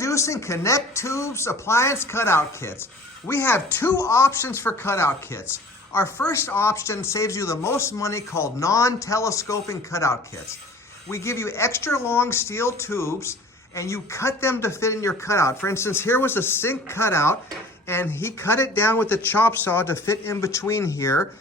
Introducing ConnecTubes appliance cutout kits. We have two options for cutout kits. Our first option saves you the most money, called non-telescoping cutout kits. We give you extra long steel tubes and you cut them to fit in your cutout. For instance, here was a sink cutout and he cut it down with the chop saw to fit in between here.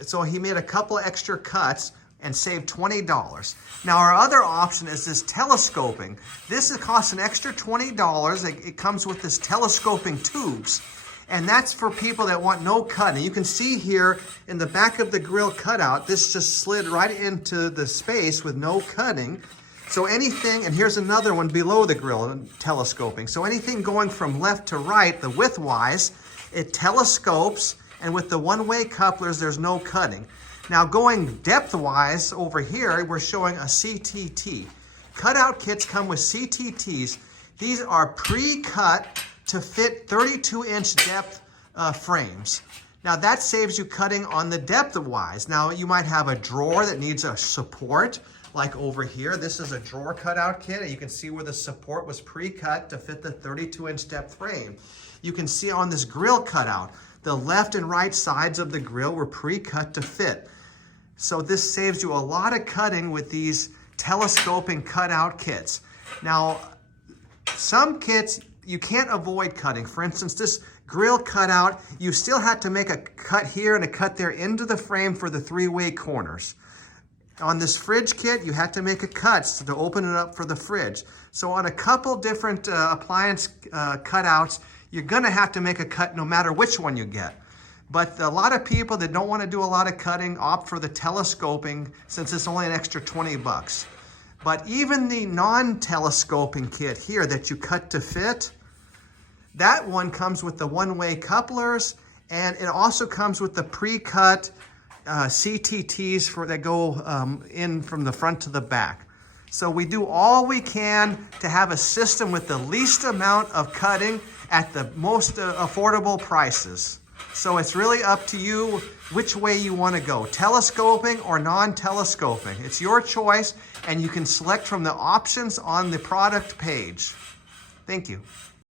So he made a couple extra cuts and saved $20. Now our other option is this telescoping. This costs an extra $20. It comes with this telescoping tubes. And that's for people that want no cutting. You can see here in the back of the grill cutout, this just slid right into the space with no cutting. So anything, and here's another one below the grill, telescoping. So anything going from left to right, the width-wise, it telescopes, and with the one-way couplers, there's no cutting. Now going depth-wise over here, we're showing a CTT. Cutout kits come with CTTs. These are pre-cut to fit 32-inch depth frames. Now that saves you cutting on the depth-wise. Now you might have a drawer that needs a support, like over here. This is a drawer cutout kit, and you can see where the support was pre-cut to fit the 32-inch depth frame. You can see on this grill cutout, the left and right sides of the grill were pre-cut to fit. So this saves you a lot of cutting with these telescoping cutout kits. Now, some kits you can't avoid cutting. For instance, this grill cutout, you still had to make a cut here and a cut there into the frame for the three-way corners. On this fridge kit, you had to make a cut to open it up for the fridge. So on a couple different appliance cutouts, you're gonna have to make a cut no matter which one you get. But a lot of people that don't want to do a lot of cutting opt for the telescoping, since it's only an extra 20 bucks. But even the non-telescoping kit here that you cut to fit, that one comes with the one-way couplers, and it also comes with the pre-cut CTTs that go in from the front to the back. So we do all we can to have a system with the least amount of cutting at the most affordable prices. So it's really up to you which way you want to go, telescoping or non-telescoping. It's your choice, and you can select from the options on the product page. Thank you.